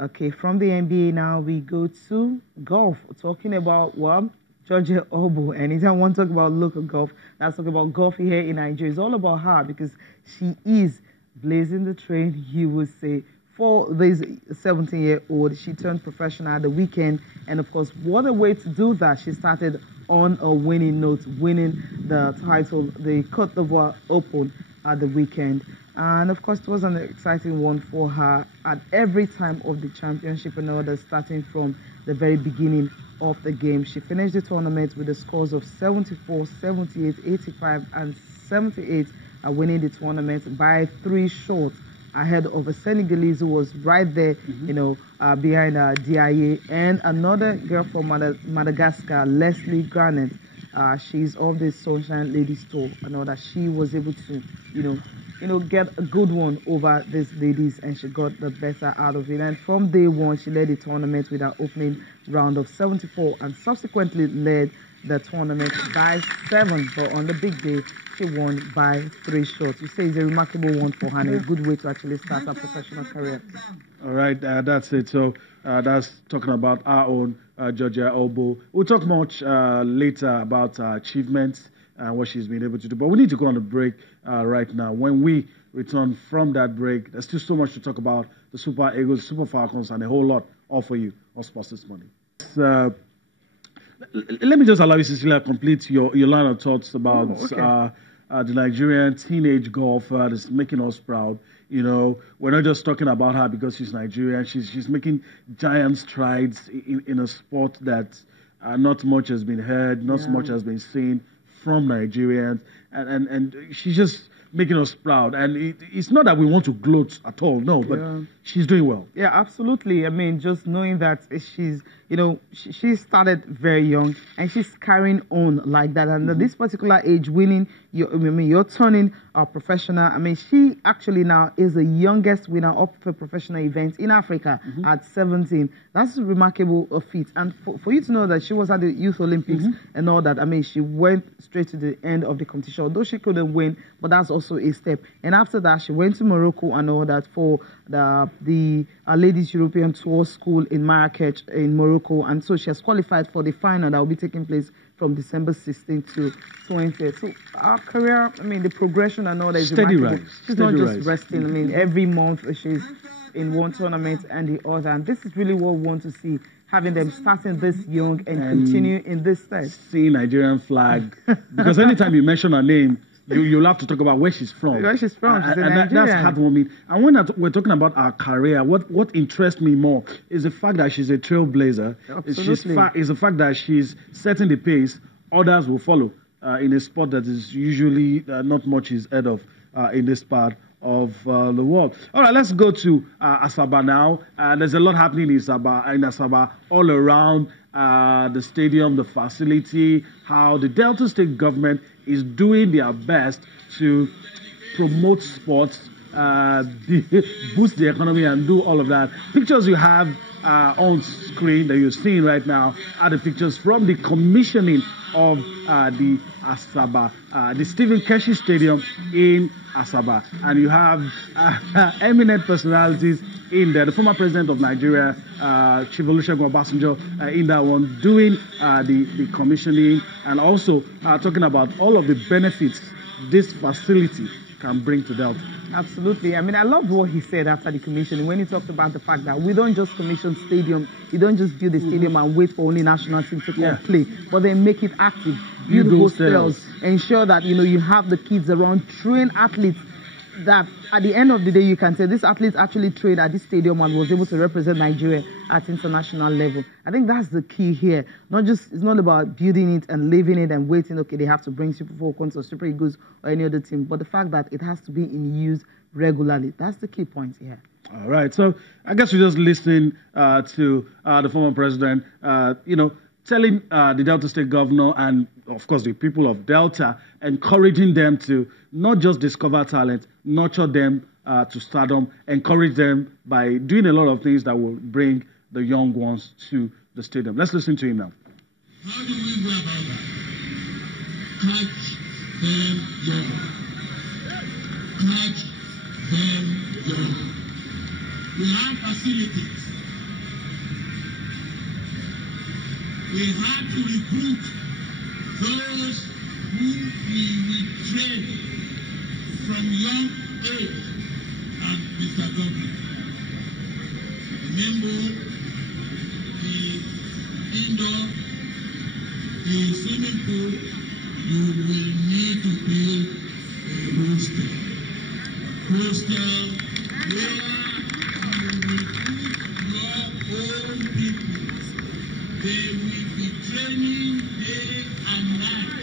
Okay, from the NBA now we go to golf. We're talking about, well, Georgia Oboh. Anytime I want to talk about local golf, let's talk about golf here in Nigeria. It's all about her because she is blazing the trail, you would say. For this 17-year-old, she turned professional at the weekend. And of course, what a way to do that. She started on a winning note, winning the title, the Cote Open at the weekend. And of course, it was an exciting one for her at every time of the championship in order, starting from the very beginning of the game. She finished the tournament with the scores of 74, 78, 85, and 78, winning the tournament by 3 shots ahead of a Senegalese who was right there, behind DIA, and another girl from Madagascar, Leslie Garnett. She's of the Sunshine Ladies Tour. I know that she was able to, get a good one over these ladies, and she got the better out of it. And from day one, she led the tournament with her opening round of 74, and subsequently led the tournament by 7. But on the big day, she won by 3 shots. You say it's a remarkable one for her, and a good way to actually start her professional career. All right, that's it. So that's talking about our own Georgia Oboh. We'll talk much later about her achievements and what she's been able to do. But we need to go on a break right now. When we return from that break, there's still so much to talk about the Super Eagles, Super Falcons, and a whole lot all for you on Sports This Morning. Let me just allow you, Cecilia, complete your line of thoughts about the Nigerian teenage golfer that's making us proud. We're not just talking about her because she's Nigerian. She's making giant strides in a sport that not much has been heard, not much has been seen from Nigerians, and she's just making us proud. And it's not that we want to gloat at all, no, but she's doing well. Yeah, absolutely. I mean, just knowing that she's, she started very young and she's carrying on like that. And at this particular age, winning, you're turning professional. I mean, she actually now is the youngest winner of a professional event in Africa at 17. That's a remarkable feat. And for you to know that she was at the Youth Olympics and all that, I mean, she went straight to the end of the competition, although she couldn't win, but that's also a step. And after that, she went to Morocco and all that for the Ladies European Tour School in Marrakech in Morocco. And so she has qualified for the final that will be taking place from December 16th to 20th. So our career, I mean, the progression and all that is steady remarkable. Rise. She's Steady not just rise. resting. I mean, every month she's in one tournament and the other. And this is really what we want to see, having them starting this young and continue in this stage. Seeing Nigerian flag. Because anytime you mention her name, you'll have to talk about where she's from. Where she's from. She's and that's heartwarming. And when we're talking about our career, what interests me more is the fact that she's a trailblazer. Absolutely. Is the fact that she's setting the pace. Others will follow in a sport that is usually not much is heard of in this part of the world. All right, let's go to Asaba now. There's a lot happening in Asaba all around the stadium, the facility, how the Delta State government is doing their best to promote sports, boost the economy and do all of that. Pictures you have on screen that you're seeing right now are the pictures from the commissioning of the Asaba, the Stephen Keshi Stadium in Asaba. And you have eminent personalities in there. The former president of Nigeria, Chief Olusegun Obasanjo, in that one, doing the commissioning and also talking about all of the benefits this facility can bring to Delta. Absolutely. I mean, I love what he said after the commissioning when he talked about the fact that we don't just commission stadium, you don't just build the stadium and wait for only national team to come play, but then make it active, build hostels, ensure that you have the kids around, train athletes that at the end of the day you can say this athlete actually trained at this stadium and was able to represent Nigeria at international level. I think that's the key here. It's not about building it and leaving it and waiting, okay, they have to bring Super Falcons or Super Eagles or any other team, but the fact that it has to be in use regularly, that's the key point here. All right, so I guess we're just listening to the former president, telling the Delta State governor and, of course, the people of Delta, encouraging them to not just discover talent, nurture them to stardom, encourage them by doing a lot of things that will bring the young ones to the stadium. Let's listen to him now. How do we go about that? Catch them young. Catch them young. We have facilities. we had to recruit those who we train from young age. And Mr. Governor, remember the indoor, the swimming pool, you will need to build a hostel. Hostel where you will put your own people. They will be training day and night,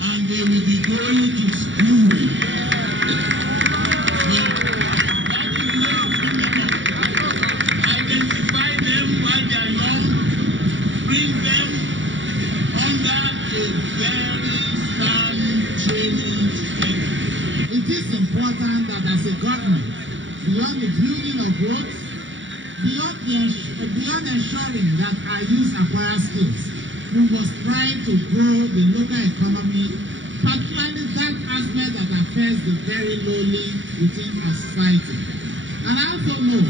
and they will be going to school. Identify them while they are young, bring them under a very sound training schedule. It is important that as a government, beyond the building of roads, beyond ensuring that our youth acquire skills, we must try to grow the local economy, particularly that aspect that affects the very lowly within our society. And I also know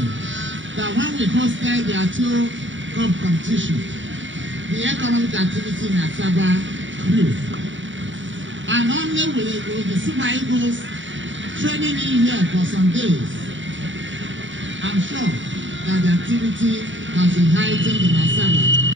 that when we hosted the Atio Cup competition, the economic activity in Asaba grew. And only with the Super Eagles training in here for some days, I'm sure that the activity has been heightened in Asaba.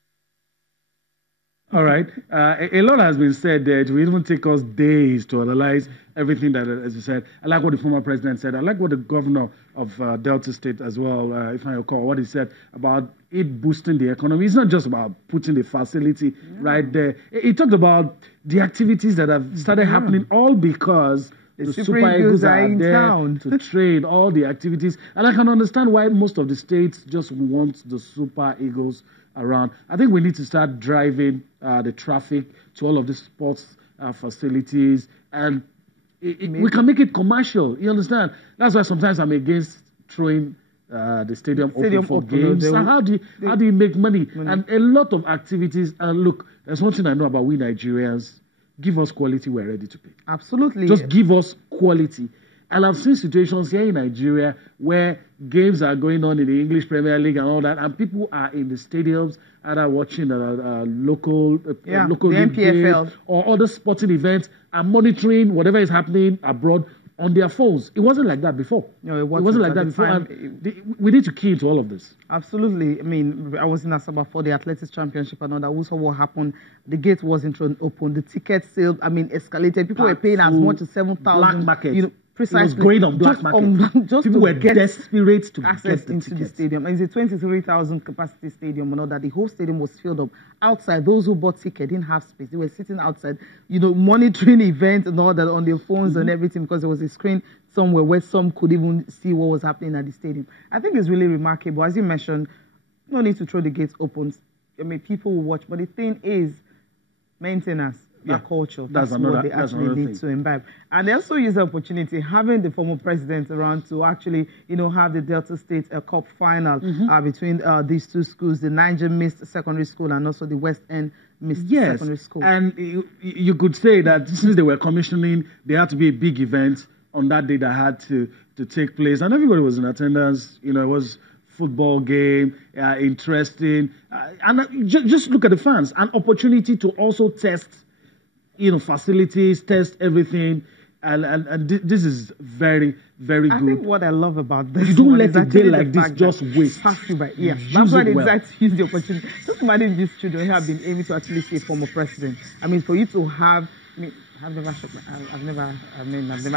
All right. A lot has been said there. It will even take us days to analyze everything that, as you said. I like what the former president said. I like what the governor of Delta State as well, if I recall, what he said about it boosting the economy. It's not just about putting the facility right there. He talked about the activities that have started happening all because the Super Eagles are in there town to train all the activities. And I can understand why most of the states just want the Super Eagles around. I think we need to start driving the traffic to all of the sports facilities, and we can make it commercial. You understand? That's why sometimes I'm against throwing the stadium open for games. And how do you make money? And a lot of activities. And look, there's one thing I know about we Nigerians. Give us quality, we're ready to pay. Absolutely. Just give us quality. And I've seen situations here in Nigeria where games are going on in the English Premier League and all that, and people are in the stadiums, either watching local league game or other sporting events, and monitoring whatever is happening abroad on their phones. It wasn't like that before. No, it wasn't like that before. And we need to key into all of this. Absolutely. I mean, I was in Asaba for the Athletics Championship and all that. Also, what happened? The gate wasn't open. The ticket sale, escalated. People were paying as much as 7,000. Black market. Precisely. It was going on black market. Just people were desperate to access get into the stadium. And it's a 23,000 capacity stadium and all that. The whole stadium was filled up. Outside, those who bought ticket didn't have space. They were sitting outside, monitoring events and all that on their phones and everything, because there was a screen somewhere where some could even see what was happening at the stadium. I think it's really remarkable. As you mentioned, no need to throw the gates open. I mean, people will watch. But the thing is, maintenance. Their culture. That's what they actually need to imbibe. And they also use the opportunity, having the former president around, to actually, have the Delta State Cup final between these two schools, the Niger Mist Secondary School and also the West End Mist Secondary School. And you could say that since they were commissioning, there had to be a big event on that day that had to take place. And everybody was in attendance. It was football game, interesting. And just look at the fans. An opportunity to also test facilities, test everything, and this is very, very good. I think what I love about this, you don't let a day like this just waste. Pass you by. Yes, that's why they decide to use the opportunity. Just imagine these children who have been able to actually see a former president. I mean, for you to have, I've never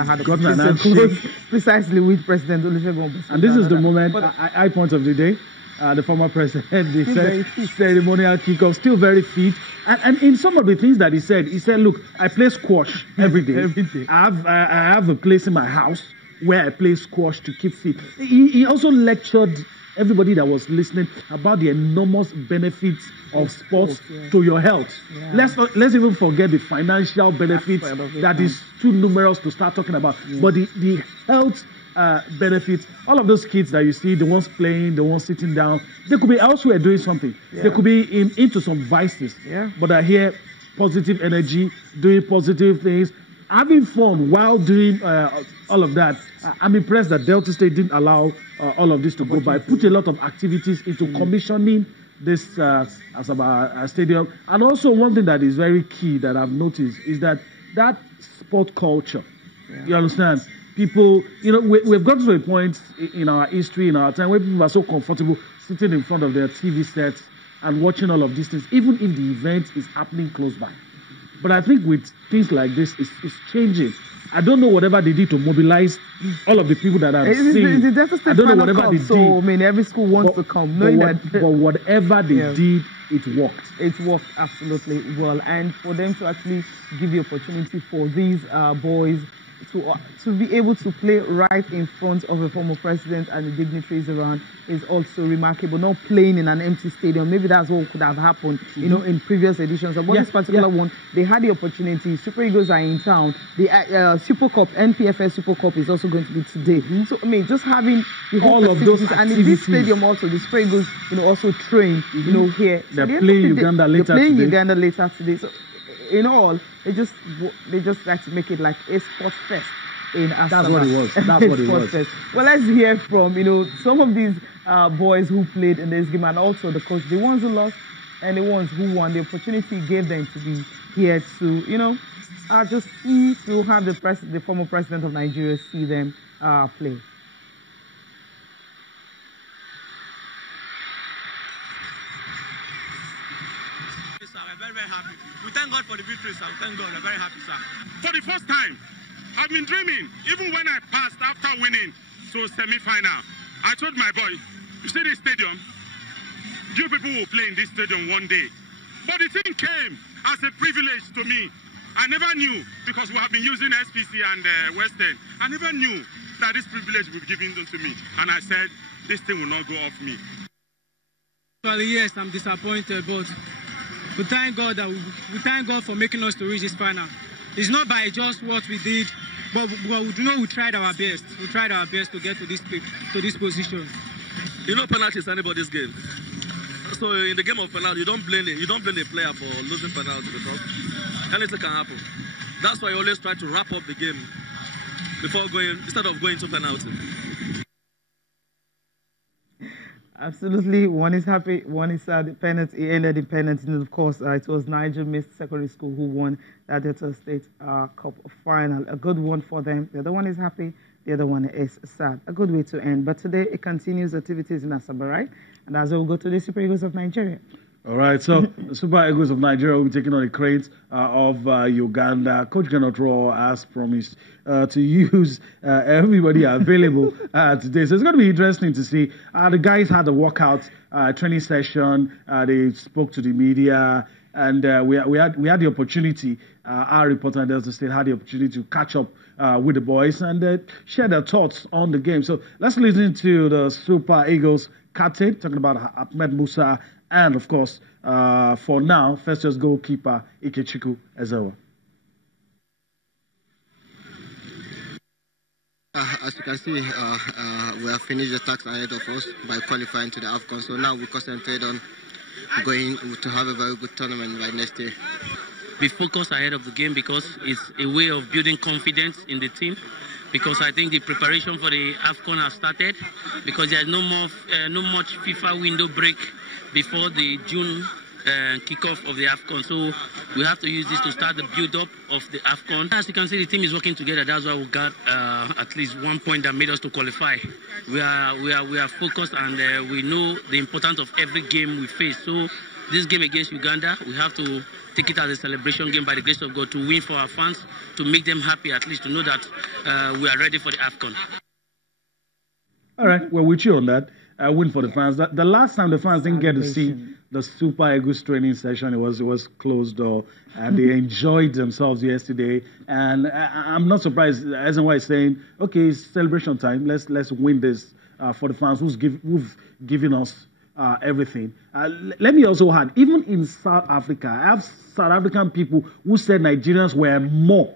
had a conversation precisely with President Olusegun Obasanjo. And this is the moment, high point of the day. The former president, they said ceremonial kickoff, still very fit. And in some of the things that he said, look, I play squash every day. I have a place in my house where I play squash to keep fit. He also lectured everybody that was listening about the enormous benefits of sports to your health. Yeah. Let's even forget the financial benefits that is too numerous to start talking about. Yeah. But the health benefits, all of those kids that you see, the ones playing, the ones sitting down, they could be elsewhere doing something. Yeah. They could be into some vices, but are here, positive energy, doing positive things, having fun while doing all of that. I'm impressed that Delta State didn't allow all of this to go by. Put a lot of activities into commissioning this Asaba Stadium. And also one thing that is very key that I've noticed is that sport culture. Yeah. You understand? People, we've got to a point in our history, in our time, where people are so comfortable sitting in front of their TV sets and watching all of these things, even if the event is happening close by. But I think with things like this, it's changing. I don't know whatever they did to mobilize all of the people that I'm seeing. I don't know whatever they did. So, I mean, every school wants to come. But whatever they did, it worked. It worked absolutely well. And for them to actually give the opportunity for these boys to be able to play right in front of a former president and the dignitaries around is also remarkable. Not playing in an empty stadium. Maybe that's what could have happened, in previous editions. But this particular one, they had the opportunity. Super Eagles are in town. The Super Cup, NPFL Super Cup, is also going to be today. So I mean, just having the whole all of those activities. And in this stadium also, the Super Eagles, also train, here. They're playing Uganda later today. Uganda later today. So in all, they just like to make it like a sports fest in Asaba. That's what it was. That's what it was. Fest. Well, let's hear from some of these boys who played in this game and also the coach, the ones who lost and the ones who won. The opportunity gave them to be here to just see, to have the former president of Nigeria see them play. Very happy. We thank God for the victory, sir. Thank God. We're very happy, sir. For the first time, I've been dreaming. Even when I passed after winning to semi-final, I told my boy, you see this stadium? You people will play in this stadium one day. But the thing came as a privilege to me. I never knew, because we have been using SPC and Western. I never knew that this privilege would be given to me. And I said, this thing will not go off me. Well, yes, I'm disappointed, but we thank God for making us to reach this final. It's not by just what we did, but we tried our best. We tried our best to get to this position. Penalty is anybody's game. So in the game of penalty, you don't blame the player for losing penalty, because anything can happen. That's why you always try to wrap up the game instead of going to penalty. Absolutely. One is happy, one is sad. The penalty ended in penalty. And of course, it was Niger Mist Secondary School who won that Delta State Cup final. A good one for them. The other one is happy. The other one is sad. A good way to end. But today, it continues activities in Asaba, right? And as we'll go to the Super Eagles of Nigeria. All right, so the Super Eagles of Nigeria will be taking on the cranes of Uganda. Coach Gernot Raw has promised to use everybody available today. So it's going to be interesting to see. The guys had a workout training session. They spoke to the media, and we had the opportunity. Our reporter in Delta State had the opportunity to catch up with the boys and share their thoughts on the game. So let's listen to the Super Eagles captain talking about Ahmed Musa. And, of course, for now, first just goalkeeper Ikechukwu Ezewa. As you can see, we have finished the task ahead of us by qualifying to the AFCON. So now we concentrate on going to have a very good tournament by next year. We focus ahead of the game because it's a way of building confidence in the team. Because I think the preparation for the AFCON has started. Because there's no much FIFA window break before the June kickoff of the AFCON. So we have to use this to start the build-up of the AFCON. As you can see, the team is working together. That's why we got at least 1 point that made us to qualify. We are focused, and we know the importance of every game we face. So this game against Uganda, we have to take it as a celebration game by the grace of God, to win for our fans, to make them happy, at least to know that we are ready for the AFCON. All right, we're with you on that. Win for the fans. The last time the fans didn't get to see the Super Eagles training session, it was closed door, and they enjoyed themselves yesterday. And I'm not surprised. SNY is saying, "Okay, it's celebration time. Let's win this for the fans who've given us everything." Let me also add, even in South Africa, I have South African people who said Nigerians were more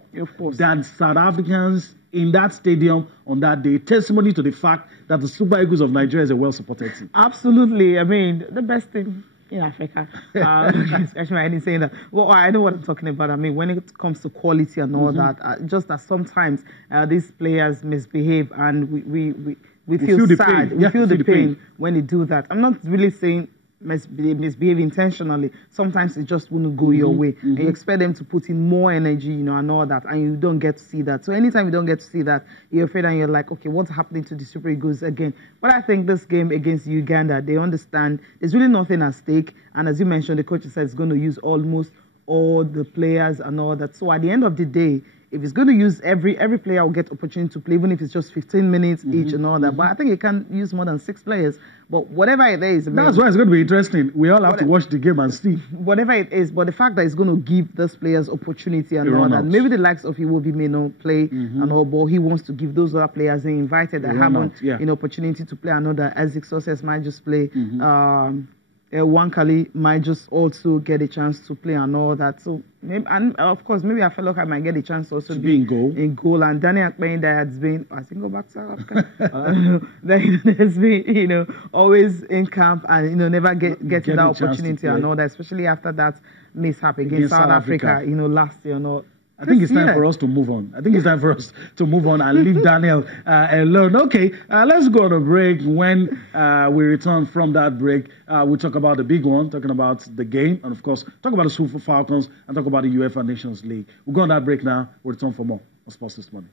than South Africans in that stadium on that day. Testimony to the fact that the Super Eagles of Nigeria is a well-supported team. Absolutely. I mean, the best thing in Africa. Especially I didn't say that. Well, I know what I'm talking about. I mean, when it comes to quality and all that, just that sometimes these players misbehave, and we feel sad. We feel the pain when they do that. I'm not really saying misbehave intentionally, sometimes it just wouldn't go your way. And you expect them to put in more energy, you know, and all that, and you don't get to see that. So anytime you don't get to see that, you're afraid and you're like, okay, what's happening to the Super Eagles again? But I think this game against Uganda, they understand there's really nothing at stake. And as you mentioned, the coach said it's going to use almost all the players and all that. So at the end of the day, if it's going to use every player will get opportunity to play, even if it's just 15 minutes each and all that. But I think it can use more than 6 players. But whatever it is, that's why it's going to be interesting. We all have to watch the game and see. Whatever it is, but the fact that it's going to give those players opportunity and all that. Maybe the likes of Iwobi may not play and all, but he wants to give those other players they invited that haven't an opportunity to play another. Isaac Success might just play. Wankali might just also get a chance to play and all that. So, maybe, and of course, maybe Afeloka might get a chance also to be in goal. And Daniel Akpeyin that has been, I think, go back to South Africa. That has been, you know, always in camp and, you know, never getting that opportunity and all that, especially after that mishap against South Africa, you know, last year and all. I think it's time for us to move on. I think it's time for us to move on and leave Daniel alone. Okay, let's go on a break. When we return from that break, we'll talk about the big one, talking about the game, and of course, talk about the Super Falcons and talk about the UEFA Nations League. We'll go on that break now. We'll return for more on Sports This Morning.